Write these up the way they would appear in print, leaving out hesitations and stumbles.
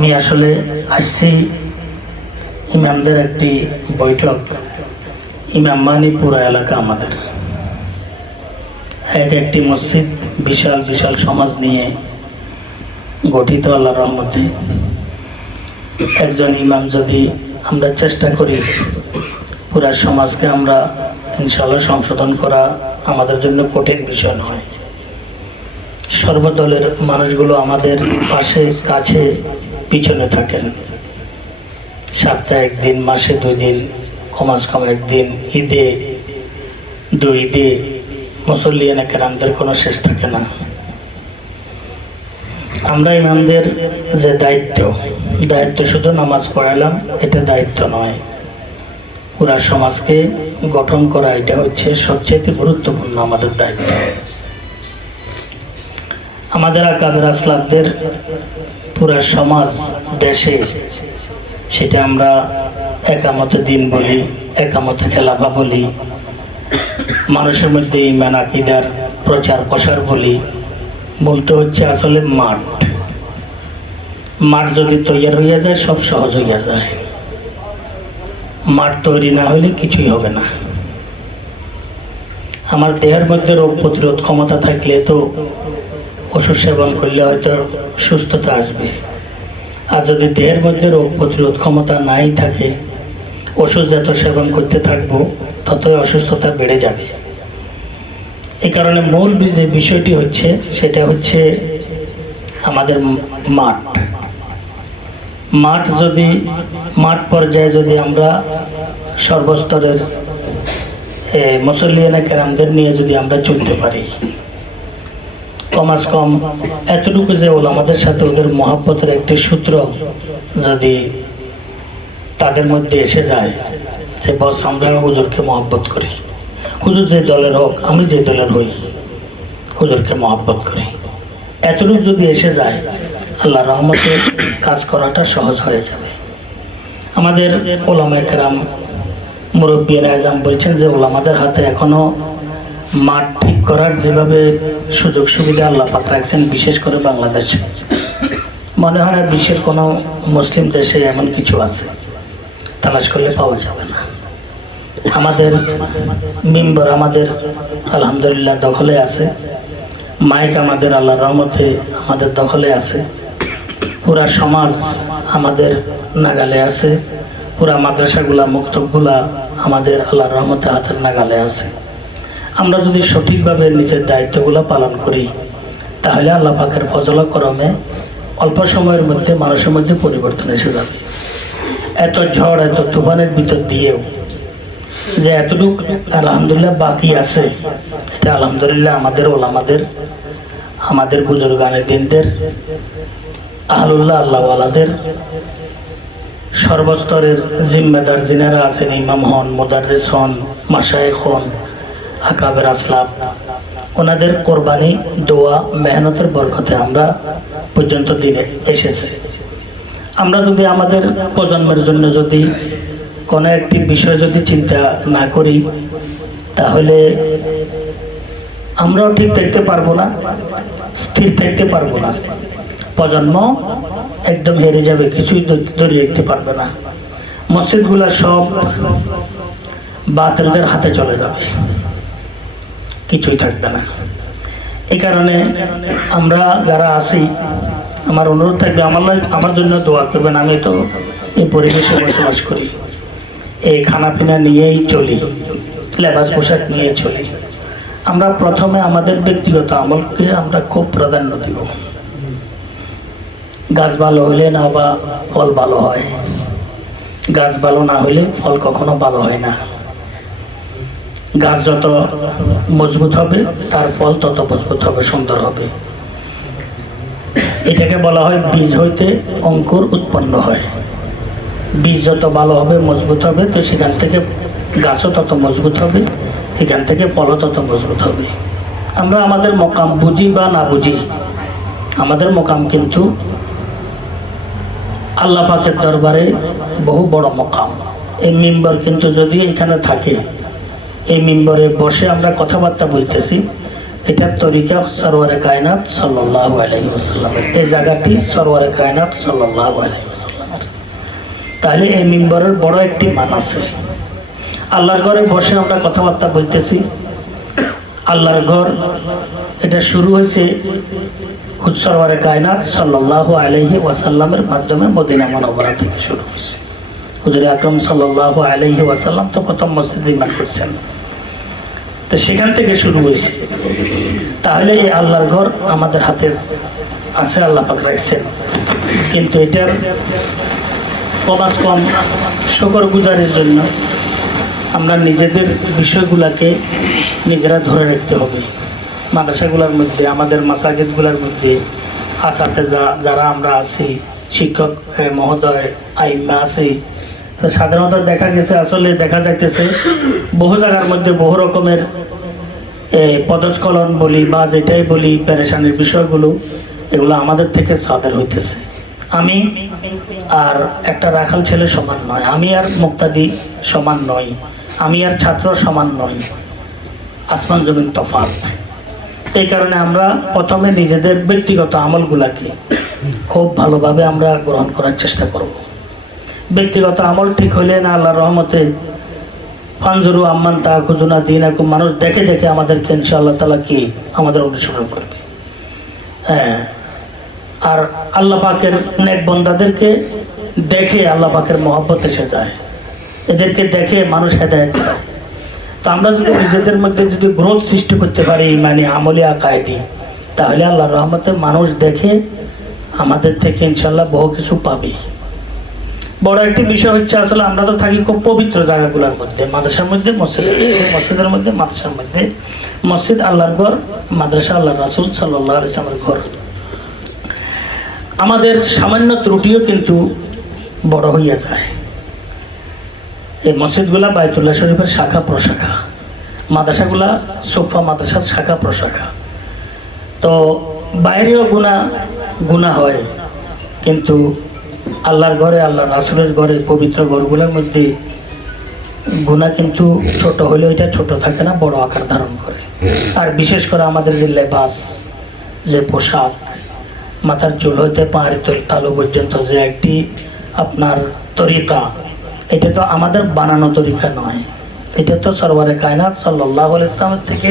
আমি আসলে আসছি ইমামদের একটি বৈঠক। ইমাম মানে পুরো এলাকা আমাদের, এক একটি মসজিদ বিশাল বিশাল সমাজ নিয়ে গঠিত। আল্লাহর রহমতে একজন ইমাম যদি আমরা চেষ্টা করি পুরা সমাজকে আমরা ইনশাআল্লাহ সংশোধন করা আমাদের জন্য কঠিন বিষয় নয়। সর্বদলের মানুষগুলো আমাদের পাশে কাছে পিছনে থাকেন। সপ্তাহে একদিন, মাসে 2 দিন, কমাস কম একদিন, ঈদে 2 ঈদে মুসল্লিয়ানে কেরামদের কোনো শেষ থাকে না। আমরা ইমামদের যে দায়িত্ব শুধু নামাজ পড়ালাম এটা দায়িত্ব নয়, পুরা সমাজকে গঠন করা এটা হচ্ছে সবচেয়ে গুরুত্বপূর্ণ আমাদের দায়িত্ব। আমাদের আকাবের আসলাফদের পুরা সমাজ দেশে, সেটা আমরা একামতে দিন বলি, একামতে খেলাফা বলি, মানুষের মধ্যে ঈমান আকীদার প্রচার প্রসার বলি, বলতে হচ্ছে আসলে মাঠ যদি তৈরি হইয়া যায় সব সহজ হইয়া যায়। মাঠ তৈরি না হলে কিছুই হবে না। আমার দেহের মধ্যে রোগ প্রতিরোধ ক্ষমতা থাকলে তো ওষুধ সেবন করলে হয়তো সুস্থতা আসবে, আর যদি দেহের মধ্যে রোগ প্রতিরোধ ক্ষমতা নাই থাকে, ওষুধ যত সেবন করতে থাকবো ততই অসুস্থতা বেড়ে যাবে। এই কারণে মূল যে বিষয়টি হচ্ছে সেটা হচ্ছে আমাদের মাঠ পর্যায়ে যদি আমরা সর্বস্তরের মুসল্লিয়ানে কেরামদের নিয়ে যদি আমরা চলতে পারি, কমাস কম এতটুকু যে ওলামাদের সাথে ওদের মহব্বতের একটি সূত্র যদি তাদের মধ্যে এসে যায় যে বস আমরা হুজুরকে মহব্বত করি, হুজুর যে দলের হোক, আমি যে দলের হই, হুজুরকে মহব্বত করি, এতটুকু যদি এসে যায় আল্লাহর রহমতে কাজ করাটা সহজ হয়ে যাবে। আমাদের ওলামায়ে কেরাম মুরব্বিয়ানে আজম বলছেন যে ওলামাদের হাতে এখনো মাঠ ঠিক করার যেভাবে সুযোগ সুবিধা আল্লাহ পাক রাখছেন, বিশেষ করে বাংলাদেশে, মনে হয় না বিশ্বের কোনো মুসলিম দেশে এমন কিছু আছে, তালাশ করলে পাওয়া যাবে না। আমাদের মিম্বর আমাদের আলহামদুলিল্লাহ দখলে আছে, মাইক আমাদের আল্লাহর রহমতে আমাদের দখলে আছে, পুরা সমাজ আমাদের নাগালে আছে, পুরা মাদ্রাসাগুলা মক্তবগুলা আমাদের আল্লাহর রহমতে হাতের নাগালে আছে। আমরা যদি সঠিকভাবে নিজের দায়িত্বগুলো পালন করি তাহলে আল্লাহ পাকের ফজল করমে অল্প সময়ের মধ্যে মানুষের মধ্যে পরিবর্তন এসে যাবে। এত ঝড় এত তুফানের ভিতর দিয়েও যে এতটুক আলহামদুলিল্লাহ বাকি আছে, এটা আলহামদুলিল্লাহ আমাদের ওলামাদের, আমাদের বুজুর্গানে দিনদের, আহলুল্লাহ আল্লাহওয়ালাদের, সর্বস্তরের জিম্মেদার যিনারা আছেন, ইমাম হন, মুদাররিস হন, মাশায়েখ হন, আকাবের আসলাফ, ওনাদের কোরবানি, দোয়া, মেহনতের বরকতে আমরা পর্যন্ত দিনে এসেছে। আমরা যদি আমাদের প্রজন্মের জন্য যদি কোনো একটি বিষয় যদি চিন্তা না করি তাহলে আমরাও ঠিক থাকতে পারবো না, স্থির থাকতে পারবো না। প্রজন্ম একদম হেরে যাবে, কিছুই ধরে রাখতে পারবে না। মসজিদগুলা সব বাতিলদের হাতে চলে যাবে, কিছুই থাকবে না। এই কারণে আমরা যারা আছি, আমার অনুরোধ থাকবে আমার জন্য দোয়া করবেন। আমি তো এই পরিবেশে বসবাস করি, এই খানা পিনা নিয়েই চলি, লেবাস পোশাক নিয়ে চলি। আমরা প্রথমে আমাদের ব্যক্তিগত আমলকে আমরা খুব প্রাধান্য দিব। গাছ ভালো হলে না বা ফল ভালো হয়, গাছ ভালো না হলে ফল কখনো ভালো হয় না। গাছ যত মজবুত হবে তার ফল তত মজবুত হবে, সুন্দর হবে। এটাকে বলা হয় বীজ হইতে অঙ্কুর উৎপন্ন হয়। বীজ যত ভালো হবে, মজবুত হবে, তো সেখান থেকে গাছও তত মজবুত হবে, সেখান থেকে ফলও তত মজবুত হবে। আমরা আমাদের মকাম বুঝি বা না বুঝি, আমাদের মকাম কিন্তু আল্লাহ পাকের দরবারে বহু বড় মকাম। এই মিম্বর কিন্তু যদি এখানে থাকে, এই মিম্বরে বসে আমরা কথাবার্তা বলতেছি, এটার তরিকা সরওয়ারে কায়নাত সাল্লাল্লাহু আলাইহি ওয়াসাল্লামের, এই জায়গাটি সরওয়ারে কায়নাত সাল্লাল্লাহু আলাইহি ওয়াসাল্লামের। তাহলে এই মিম্বরের বড় একটি মান আছে। আল্লাহর ঘরে বসে আমরা কথাবার্তা বলতেছি। আল্লাহর ঘর এটা শুরু হয়েছে সরওয়ারে কায়নাত সাল্লাল্লাহু আলাইহি ওয়াসাল্লামের মাধ্যমে মদিনা মুনাওয়ারা থেকে শুরু হয়েছে। হুজুর আকরাম সাল্লাল্লাহু আলাইহি ওয়াসাল্লাম তো প্রথম মসজিদ নির্মাণ করছেন, তো সেখান থেকে শুরু হয়েছে। তাহলে এই আল্লাহর ঘর আমাদের হাতের আছে, আল্লাহ পাক রাখছেন। কিন্তু এটার কমাস কম শুকর গুজারের জন্য আমরা নিজেদের বিষয়গুলোকে নিজেরা ধরে রাখতে হবে। মাদ্রাসাগুলোর মধ্যে, আমাদের মাসাজিদগুলোর মধ্যে আসাতেজা যারা আমরা আছি, শিক্ষক মহোদয়, আইম্মা আছি, তো সাধারণত দেখা গেছে, আসলে দেখা যাইতেছে বহু জায়গার মধ্যে বহু রকমের পদস্খলন বলি বা যেটাই বলি, পেরেশানির বিষয়গুলো এগুলো আমাদের থেকে সাদের হইতেছে। আমি আর একটা রাখাল ছেলে সমান নয়, আমি আর মুক্তাদি সমান নই, আমি আর ছাত্র সমান নই, আসমান জমিন তফাৎ। এই কারণে আমরা প্রথমে নিজেদের ব্যক্তিগত আমলগুলাকে খুব ভালোভাবে আমরা গ্রহণ করার চেষ্টা করব। ব্যক্তিগত আমল ঠিক হইলে না আল্লাহর রহমতে ফানজুরু আম্মান তাআখুযুনা দীনাকুম, মানুষ দেখে দেখে আমাদেরকে ইনশাআল্লাহ তাআলা কি আমাদের অনুসরণ করবে। হ্যাঁ, আর আল্লাহ পাকের নেক বান্দাদেরকে দেখে আল্লাহ পাকের মহব্বত এসে যায়, এদেরকে দেখে মানুষ হেদায়েত পায়। তো আমরা যদি নিজেদের মধ্যে যদি গ্রোথ সৃষ্টি করতে পারি মানে আমলি আকায়েদি, তাহলে আল্লাহর রহমতে মানুষ দেখে আমাদের থেকে ইনশাআল্লাহ বহু কিছু পাবে। বড় একটি বিষয় হচ্ছে, আসলে আমরা তো থাকি খুব পবিত্র জায়গাগুলোর মধ্যে, মাদ্রাসার মধ্যে, মসজিদের মধ্যে, মাদ্রাসার মধ্যে। মসজিদ আল্লাহর ঘর, মাদ্রাসা আল্লাহর রাসূল সাল্লাল্লাহু আলাইহি ওয়াসাল্লামের ঘর। আমাদের সামান্য ত্রুটিও কিন্তু বড় হইয়া যায়। এই মসজিদগুলা বাইতুল্লাহ শরীফের শাখা প্রশাখা, মাদ্রাসাগুলা সোফা মাদ্রাসার শাখা প্রশাখা। তো বাইরেও গুনাহ হয়, কিন্তু আল্লাহর ঘরে, আল্লাহ রাসূলের ঘরে, পবিত্র ঘরগুলোর মধ্যে গুনাহ কিন্তু ছোট হলেও এটা ছোট থাকে না, বড় আকার ধারণ করে। আর বিশেষ করে আমাদের যে লেবাস, যে পোশাক, মাথার চুল হইতে পাহাড়ি তালু পর্যন্ত যে একটি আপনার তরিকা, এটা তো আমাদের বানানো তরিকা নয়, এটা তো সরওয়ারে কায়নাত সাল্লাল্লাহু আলাইহি ওয়াসাল্লাম থেকে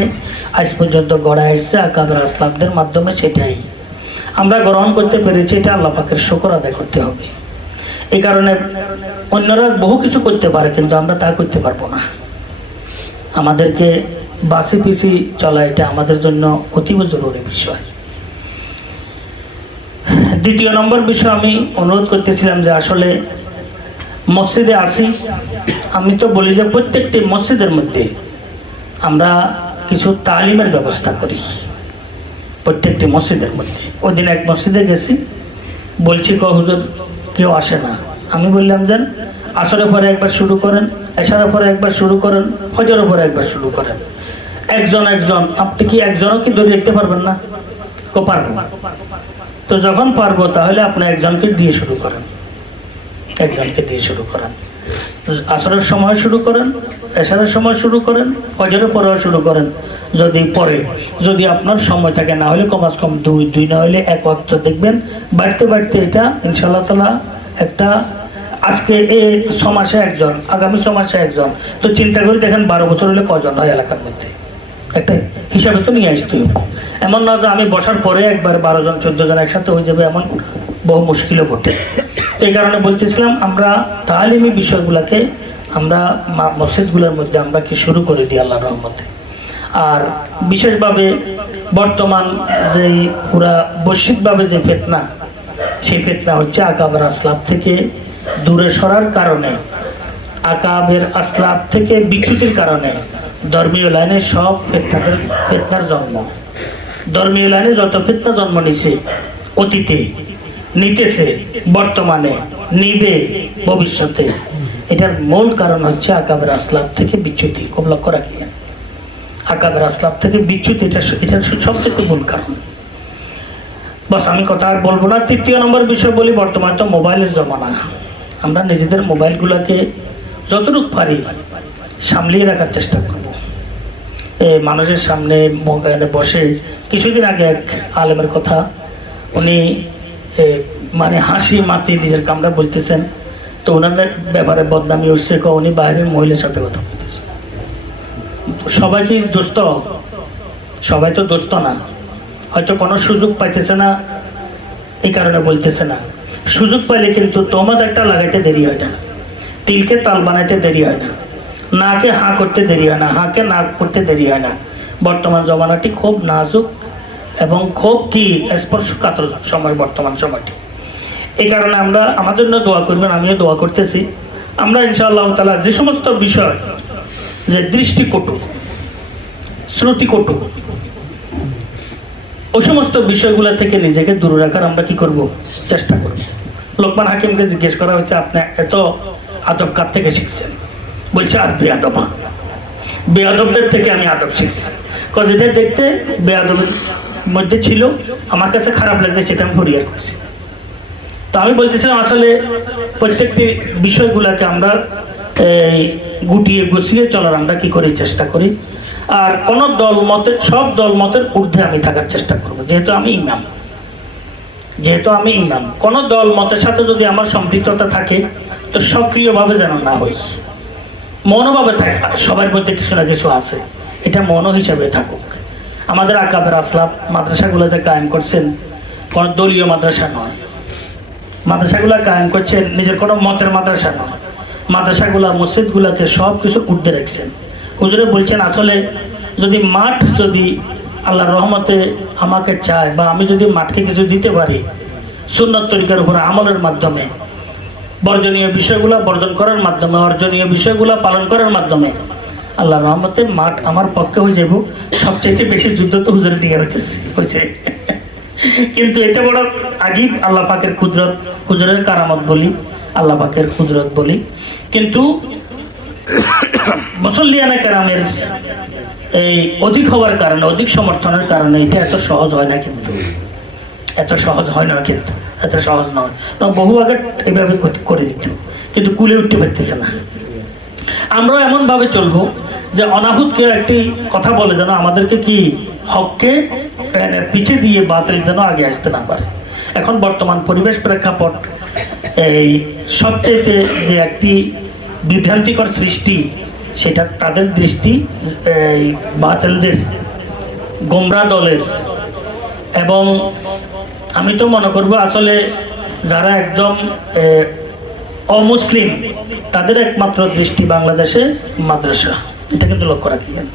আজ পর্যন্ত গড়া এসেছে আকাবের আসলাফদের মাধ্যমে। সেটাই আমরা গ্রহণ করতে পেরেছি, এটা আল্লাহ পাকের শুকর আদায় করতে হবে। এই কারণে অন্যরা বহু কিছু করতে পারে, কিন্তু আমরা তা করতে পারবো না। আমাদেরকে বাসি পিসি চলা এটা আমাদের জন্য অতীব জরুরি বিষয়। দ্বিতীয় নম্বর বিষয় আমি অনুরোধ করতেছিলাম যে আসলে মসজিদে আসি, আমি তো বলি যে প্রত্যেকটি মসজিদের মধ্যে আমরা কিছু তালিমের ব্যবস্থা করি, প্রত্যেকটি মসজিদের মধ্যে। ওই দিন এক মসজিদে গেছি, বলছি হুজুর কেউ আসে না। আমি বললাম যে আসরের পরে একবার শুরু করেন, এশারের পরে একবার শুরু করেন, ফজরের পরে একবার শুরু করেন। একজন আপনি কি একজনও কি ধরে দেখতে পারবেন না? পারবো। তো যখন পারবো তাহলে আপনি একজনকে দিয়ে শুরু করেন, একজনকে দিয়ে শুরু করেন। আসরের সময় শুরু করেন, এশারের সময় শুরু করেন, ফজরের পরেও শুরু করেন। যদি আপনার সময় থাকে, না হলে কমাস কম দুই না হলে এক ওয়াক্ত দেখবেন বাড়তে বাড়তে এটা ইনশাআল্লাহ তাআলা একটা, আজকে এই 6 মাসে একজন, আগামী 6 মাসে একজন, তো চিন্তা করে দেখেন 12 বছর হলে কজন হয় এলাকার মধ্যে, একটা হিসাবে তো নিয়ে আসতে হবে। এমন না যে আমি বসার পরে একবার 12 জন 14 জন একসাথে হয়ে যাবে, এমন বহু মুশকিলও ঘটে। এই কারণে বলতেছিলাম আমরা তালিমি বিষয়গুলোকে আমরা মসজিদগুলোর মধ্যে আমরা কি শুরু করে দিই আল্লাহর রহমতে। আর বিশেষভাবে বর্তমান যে পুরা বৈশ্বিকভাবে যে ফিতনা, সেই ফিতনা হচ্ছে আকাবের আসলাফ থেকে দূরে সরার কারণে, আকাবের আসলাফ থেকে বিচ্যুতির কারণে ধর্মীয় লাইনে সব ফিতনার জন্ম। ধর্মীয় লাইনে যত ফিতনা জন্ম নিছে, অতীতে নিতেছে, বর্তমানে নিবে, ভবিষ্যতে, এটার মূল কারণ হচ্ছে আকাবের আসলাফ থেকে বিচ্যুতি। খুব লক্ষ্য রাখি, আকাবের আসলাফ থেকে বিচ্যুতি এটার সবথেকে মূল কারণ। বাস আমি কথা আর বলবো না। তৃতীয় নম্বর বিষয় বলি, বর্তমানে তো মোবাইলের জমানা। আমরা নিজেদের মোবাইলগুলোকে যতটুকু পারি সামলিয়ে রাখার চেষ্টা করব। মানুষের সামনে বসে কিছুদিন আগে এক আলেমের কথা উনি মানে হাসি মাতি নিজের কামরা বলতেছেন, তো ওনার ব্যাপারে বদনামি হচ্ছে, উনি বাইরের মহিলার সাথে কথা বলতেছেন। সবাই কি দোস্ত? সবাই তো দোস্ত না, হয়তো কোনো সুযোগ পাইতেছে না এই কারণে বলতেছে না। সুযোগ পাইলে কিন্তু তোমাদের একটা লাগাইতে দেরি হয় না, তিলকে তাল বানাইতে দেরি হয় না, নাকে হাঁ করতে দেরি হয় না, হাঁকে নাক করতে দেরি হয় না। বর্তমান জমানাটি খুব নাজুক এবং খুব কি স্পর্শকাতর সময় বর্তমান সময়টি। এই কারণে আমরা আমার জন্য দোয়া করবেন, আমিও দোয়া করতেছি। আমরা ইনশাআল্লাহ তাআলা যে সমস্ত বিষয় যে দৃষ্টিকটু শ্রুতিকটু ওই সমস্ত বিষয়গুলো থেকে নিজেকে দূরে রাখার আমরা কি করব? চেষ্টা করব। লোকমান হাকিমকে জিজ্ঞেস করা হয়েছে, আপনি এত আদব কার থেকে শিখছেন? বলছে আর বেয়াদব, বেয়াদবদের থেকে আমি আদব শিখছি। যেটা দেখতে বেয়াদবের মধ্যে ছিল আমার কাছে খারাপ লাগছে, সেটা আমি পরিহার করছি। তো আমি বলতেছিলাম আসলে প্রত্যেকটি বিষয়গুলোকে আমরা গুটিয়ে গুছিয়ে চলার আমরা কি করি? চেষ্টা করি। আর কোন দল মতের, সব দল মতের ঊর্ধ্বে আমি থাকার চেষ্টা করব, যেহেতু আমি ইমাম। কোন দল মতের সাথে যদি আমার সম্পৃক্ততা থাকে তো সক্রিয়ভাবে যেন না হই, মনোভাবে থাকে। সবার মধ্যে কিছু না কিছু আছে, এটা মনো হিসাবে থাকুক। আমাদের আকাবের আসলাফ মাদ্রাসাগুলো যে কায়েম করছেন কোন দলীয় মাদ্রাসা নয়, মাদ্রাসাগুলো কায়েম করছেন নিজের কোনো মতের মাদ্রাসা নয়। মাদ্রাসাগুলা মসজিদগুলোকে সব কিছু ঊর্ধ্বে রাখছেন। হুজুরে বলছেন আসলে যদি মাঠ যদি আল্লাহর রহমতে আমাকে চায় বা আমি যদি মাঠকে কিছু দিতে পারি সুন্নত তরিকার উপর আমলের মাধ্যমে, বর্জনীয় বিষয়গুলো বর্জন করার মাধ্যমে, অর্জনীয় বিষয়গুলো পালন করার মাধ্যমে, আল্লাহর রহমতে মাঠ আমার পক্ষে হয়ে যাব। সবচেয়ে বেশি যুদ্ধ তো হুজুরে দিয়ে হয়েছে। কিন্তু এটা বড় আজীব আল্লাহ পাকের কুদরত, হুজুরের কারামত বলি, আল্লাহ পাকের কুদরত বলি। কিন্তু মুসল্লিয়ানা কেরামের এই অধিক হওয়ার কারণে, অধিক সমর্থনের কারণে এটা এত সহজ হয় না, কিন্তু এত সহজ হয় না, কিন্তু এত সহজ নয়। বহু আগে এভাবে করে দিত, কিন্তু কুলে উঠতে পারতেছে না। আমরা এমন ভাবে চলবো যে অনাহুতকে একটি কথা বলে যেন আমাদেরকে কি হককে পিছিয়ে দিয়ে বাতিল যেন আগে আসতে না পারে। এখন বর্তমান পরিবেশ প্রেক্ষাপট এই সবচেয়ে যে একটি বিভ্রান্তিকর সৃষ্টি, সেটা তাদের দৃষ্টি বাতিলদের, গোমরা দলের। এবং আমি তো মনে করবো আসলে যারা একদম অমুসলিম তাদের একমাত্র দৃষ্টি বাংলাদেশে মাদ্রাসা, এটা কিন্তু লক্ষ্য রাখবেন।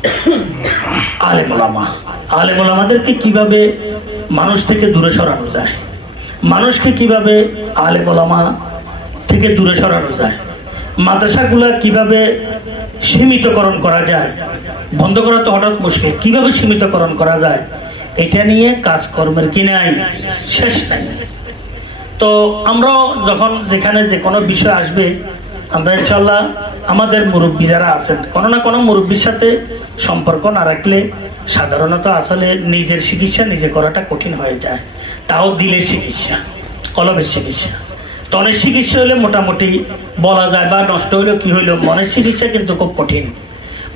আলেম ওলামা, আলেম ওলামাদেরকে কিভাবে মানুষ থেকে দূরে সরানো যায়, মানুষকে কিভাবে আলেম ওলামা থেকে দূরে সরানো যায়, মাদ্রাসাগুলো কিভাবে সীমিতকরণ করা যায়, বন্ধ করা তো হঠাৎ মুশকিল, কিভাবে সীমিতকরণ করা যায়, এটা নিয়ে কাজকর্মের কি নাই, শেষ নাই। তো আমরাও যখন যেখানে যে কোনো বিষয় আসবে আমরা ইনশাল্লাহ আমাদের মুরব্বী যারা আছেন, কোনো না কোনো মুরব্বীর সাথে সম্পর্ক না রাখলে সাধারণত আসলে নিজের চিকিৎসা নিজে করাটা কঠিন হয়ে যায়। তাও দিলের চিকিৎসা, কলবের চিকিৎসা, তনের চিকিৎসা হলে মোটামুটি বলা যায়, বা নষ্ট হইলেও কি হইলো, মনের চিকিৎসা কিন্তু খুব কঠিন।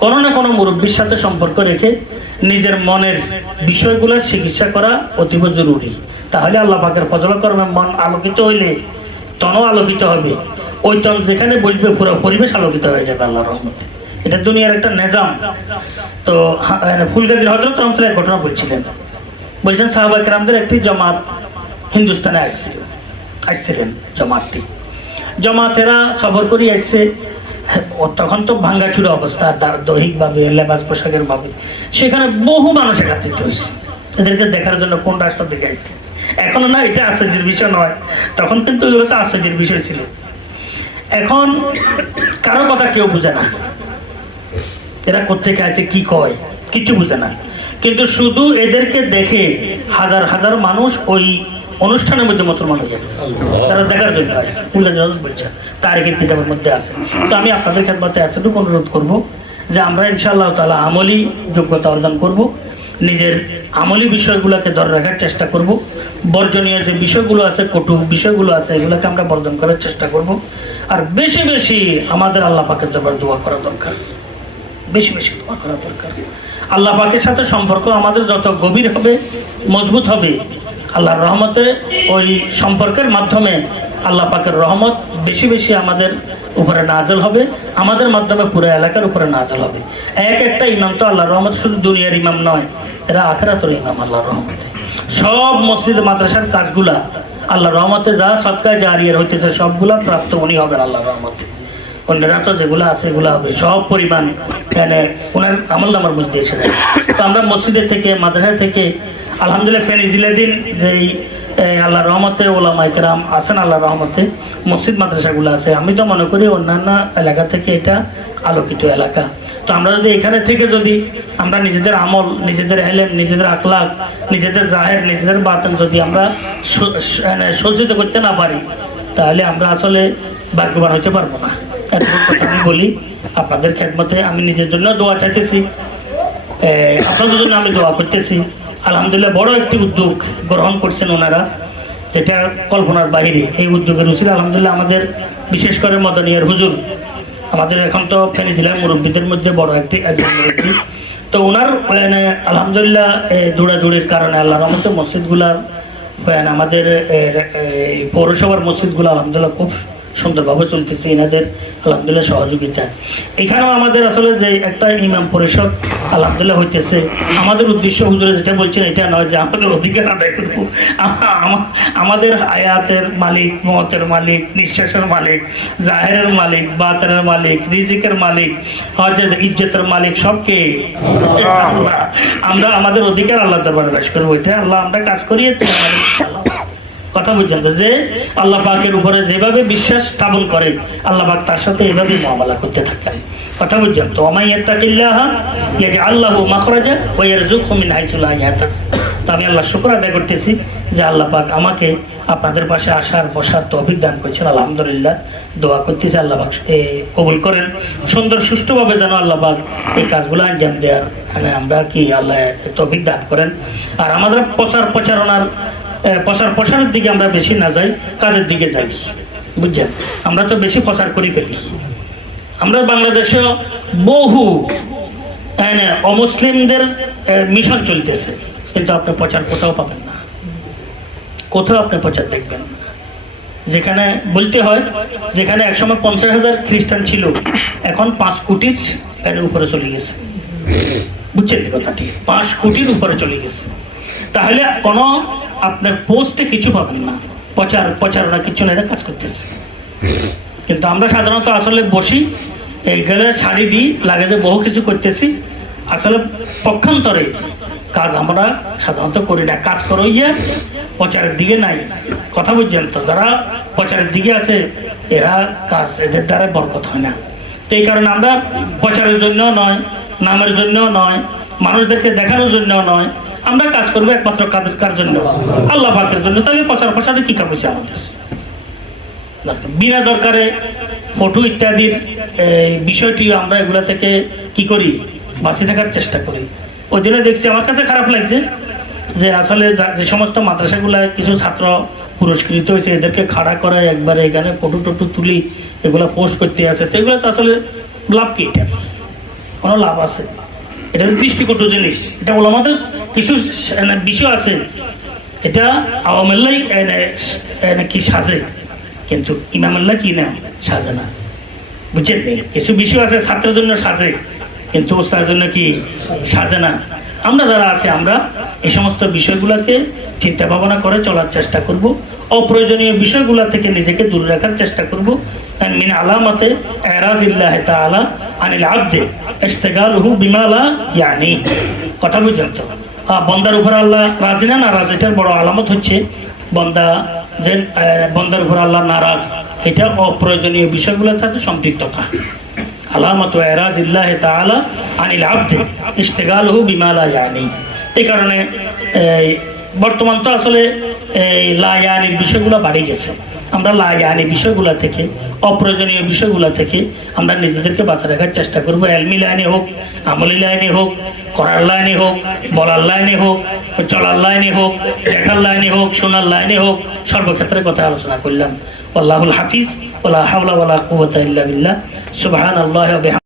কোনো না কোনো মুরব্বীর সাথে সম্পর্ক রেখে নিজের মনের বিষয়গুলোর চিকিৎসা করা অতীব জরুরি। তাহলে আল্লাহ পাকের ফজল কর্মে মন আলোকিত হইলে তনও আলোকিত হবে, ওই তন যেখানে বসবে পুরো পরিবেশ আলোকিত হয়ে যাবে আল্লাহর রহমতে। এটা দুনিয়ার একটা নিজাম। তো ফুলগাজীর হযরত রহমতুল্লাহ ঘটনা বলছিলেন, বলছেন সাহাবা কেরামদের একটি জামাত হিন্দুস্তানে আসছিলেন। জামাতেরা সফর করে আসছে, তখন তো ভাঙ্গাচুরা অবস্থা, দৈহিকভাবে, লেবাস পোশাকের ভাবে। সেখানে বহু মানুষ একত্রিত হয়েছে এদেরকে দেখার জন্য। কোন রাষ্ট্র থেকে আসছে এখনো না, এটা আশ্চর্যের বিষয় নয়, তখন কিন্তু এগুলো তো আশ্চর্যের বিষয় ছিল। এখন কারো কথা কেউ বুঝে না, এরা কোথেকে আছে, কি কয়, কিছু বুঝে না। কিন্তু শুধু এদেরকে দেখে হাজার হাজার মানুষ ওই অনুষ্ঠানের মধ্যে মুসলমান হয়ে যাবে, তারা দেখার জন্য আসছে। বলছে তারিখের কিতাবের মধ্যে আছে। তো আমি আপনাদের খেদমতে এতটুকু অনুরোধ করব যে আমরা ইনশাআল্লাহ তাআলা আমলি যোগ্যতা অর্জন করব, নিজের আমলি বিষয়গুলোকে ধরে রাখার চেষ্টা করব, বর্জনীয় যে বিষয়গুলো আছে, কটু বিষয়গুলো আছে, এগুলোকে আমরা বর্জন করার চেষ্টা করব। আর বেশি বেশি আমাদের আল্লাহ পাকের দরবারে দোয়া করা দরকার। বেশি বেশি দোয়া করা দরকার। আল্লাহ পাকের সাথে সম্পর্ক আমাদের যত গভীর হবে, মজবুত হবে, আল্লাহর রহমতে ওই সম্পর্কের মাধ্যমে আল্লাহ পাকের রহমত বেশি বেশি আমাদের উপরে নাজেল হবে, আমাদের মাধ্যমে পুরো এলাকার উপরে নাজেল হবে। এক একটা ইমাম তো আল্লাহর রহমত শুধু দুনিয়ার ইমাম নয়, এরা আখিরাতের ইমাম আল্লাহর রহমতে। সব মসজিদ মাদ্রাসার কাজগুলা আল্লাহর রহমতে যা সদকা জারিয়ার হইতেছে সবগুলা প্রাপ্ত উনি হবেন আল্লাহর রহমতে। অন্যরা তো যেগুলো আছে এগুলো হবে সব পরিমাণ এখানে ওনার আমল নামার মধ্যে এসে যায়। তো আমরা মসজিদের থেকে মাদ্রাসা থেকে আলহামদুলিল্লাহ ফেনী জিলাধীন যেই আল্লাহ রহমতে ওলামা ইকরাম আছেন, আল্লাহ রহমতে মসজিদ মাদ্রাসাগুলো আছে, আমি তো মনে করি অন্যান্য এলাকা থেকে এটা আলোকিত এলাকা। তো আমরা যদি এখানে থেকে যদি আমরা নিজেদের আমল, নিজেদের এলেম, নিজেদের আখলাক, নিজেদের জাহের, নিজেদের বাতেন যদি আমরা সজ্জিত করতে না পারি, তাহলে আমরা আসলে ভাগ্যবান হইতে পারবো না। এতটুকু কথা আমি বলি। আপনাদের খেদমতে আমি নিজের জন্য দোয়া চাইতেছি, আপনাদের জন্য আমি দোয়া করতেছি। আলহামদুলিল্লাহ বড় একটি উদ্যোগ গ্রহণ করছেন ওনারা, যেটা কল্পনার বাইরে। এই উদ্যোগের উচিত আলহামদুলিল্লাহ আমাদের বিশেষ করে মদনিয়ার হুজুর, আমাদের এখন তো ফেনী জেলার মুরব্বীদের মধ্যে বড় একজন মুরব্বী। তো ওনার আলহামদুলিল্লাহ দৌড়াদৌড়ির কারণে আল্লাহ রহমতে মসজিদগুলার আমাদের পৌরসভার মসজিদগুলো আলহামদুলিল্লাহ খুব সুন্দরভাবে চলতেছে এনাদের আলহামদুলিল্লাহ সহযোগিতা। এখানেও আমাদের আসলে যে একটা ইমাম পরিষদ আলহামদুলিল্লাহ হইতেছে, আমাদের উদ্দেশ্য হুজুরে যেটা বলছেন এটা নয় যে আমাদের অধিকার আদায় করবো। আমাদের হায়াতের মালিক, মতের মালিক, নিঃশ্বাসের মালিক, জাহেরের মালিক, বাতেনের মালিক, রিজিকের মালিক, হজের ইজ্জতের মালিক সবকে আমরা আমাদের অধিকার আল্লাহ দরবারে পেশ করবো। এটা আল্লাহ আমরা কাজ করিয়ে কথা বুঝছেন তো, যে আল্লাহ পাকের উপরে যেভাবে বিশ্বাস স্থাপন করে আল্লাহ পাক তার সাথে এভাবে মুআমালা করতে থাকেন। কথা বুঝছেন তো, ওমাই ইয়াত্তাকিল্লাহ ইয়াজআল্লাহু মাখরাজা ওয়া ইয়ারযুকহু মিন হাইসু লা ইয়াহতাসিব। তো আমি আল্লাহ শুকর আদায় করতেছি যে আল্লাহ পাক আমাকে আপনাদের পাশে আসার বসার তৌফিক দান করেছেন। আলহামদুলিল্লাহ দোয়া করতেছি আল্লাহ পাক কবুল করেন, সুন্দর সুষ্ঠুভাবে যেন আল্লাহ পাক এই কাজগুলো আঞ্জাম দেওয়ার আমরা কি আল্লাহ তৌফিক দান করেন। আর আমাদের প্রসারের দিকে আমরা বেশি না যাই, কাজের দিকে যাই, বুঝছেন। আমরা তো বেশি প্রচার করি ফেলি। আমরা বাংলাদেশে বহু অমুসলিমদের মিশন চলতেছে, কিন্তু আপনি প্রচার কোথাও পাবেন না, কোথাও আপনি প্রচার দেখবেন না। যেখানে বলতে হয়, যেখানে একসময় 50,000 খ্রিস্টান ছিল, এখন 5 কোটির উপরে চলে গেছে, বুঝছেন কথাটি, 5 কোটির উপরে চলে গেছে। তাহলে কোনো আপনার পোস্টে কিছু পাবেন না, প্রচারণা কিছু না, এটা কাজ করতেছে। কিন্তু আমরা সাধারণত আসলে বসি এই গেলে ছাড়ি দিই, লাগে যে বহু কিছু করতেছি, আসলে পক্ষান্তরে কাজ আমরা সাধারণত করি না। কাজ করইয়া প্রচারের দিকে নাই, কথা বুঝছেন তো। যারা প্রচারের দিকে আছে এরা কাজ, এদের দ্বারা বরকত হয় না। তো এই কারণে আমরা প্রচারের জন্য নয়, নামের জন্য নয়, মানুষদেরকে দেখানোর জন্য নয়, আমরা কাজ করবো একমাত্র কার জন্য, আল্লাহ পাকের জন্য। তাহলে প্রচারে কি কাজ হচ্ছে আমাদের? বিনা দরকারে ফটো ইত্যাদির বিষয়টি আমরা এগুলা থেকে কি করি, বাঁচে থাকার চেষ্টা করি। ওই দিনে দেখছি, আমার কাছে খারাপ লাগছে যে আসলে যে সমস্ত মাদ্রাসাগুলা কিছু ছাত্র পুরস্কৃত হয়েছে, এদেরকে খাড়া করা একবারে এখানে ফটো টটো তুলি এগুলা পোস্ট করতে আসে। তো এগুলো তো আসলে লাভ কি? এটা কোনো লাভ আছে? এটা দৃষ্টিকটু জিনিস। এটা বলো আমাদের কিছু বিষয় আছে, এটা আওয়ামেল্লাই কি সাজে, কিন্তু ইমামাল্লাহ কি না সাজে না, বুঝছেন? কিছু বিষয় আছে ছাত্রের জন্য সাজে, কিন্তু ওস্তাদের জন্য কি সাজে না। আমরা যারা আছে আমরা এই সমস্ত বিষয়গুলোকে চিন্তা ভাবনা করে চলার চেষ্টা করব, অপ্রয়োজনীয় বিষয়গুলো থেকে নিজেকে দূরে রাখার চেষ্টা করব। মিন আলামাতে ইরাজিল্লাহ তাআলা আনিল আবদে ইশতিগালুহু বিমা লা ইয়ানি। কথা বুঝছেন তো? বন্দার উপর আল্লাহ রাজি না নারাজ, এটার বড় আলামত হচ্ছে বন্দার উপর আল্লাহ নারাজ, এটা অপ্রয়োজনীয় বিষয়গুলোর সাথে সম্পৃক্ততা। আলামাতু ইরাজিল্লাহ তাআলা আনিল আবদে ইশতিগালুহু বিমা লা ইয়ানি। এই কারণে বর্তমান তো আসলে লা ইয়ানির বিষয়গুলো বাড়ে গেছে। আমরা লা ইয়ানি বিষয়গুলো থেকে, অপ্রয়োজনীয় বিষয়গুলো থেকে আমরা নিজেদেরকে বাঁচিয়ে রাখার চেষ্টা করবো। এলমি লাইনে হোক, আমলি লাইনে হোক, করার লাইনে হোক, বলার লাইনে হোক, চলার লাইনে হোক, দেখার লাইনে হোক, শোনার লাইনে হোক, সর্বক্ষেত্রে কথা আলোচনা করলাম। আল্লাহুল হাফিজ, ওয়ালা হাওলা ওয়ালা কুওয়াতা ইল্লা বিল্লাহ। সুবহানাল্লাহি ওয়া বিহামদিহি।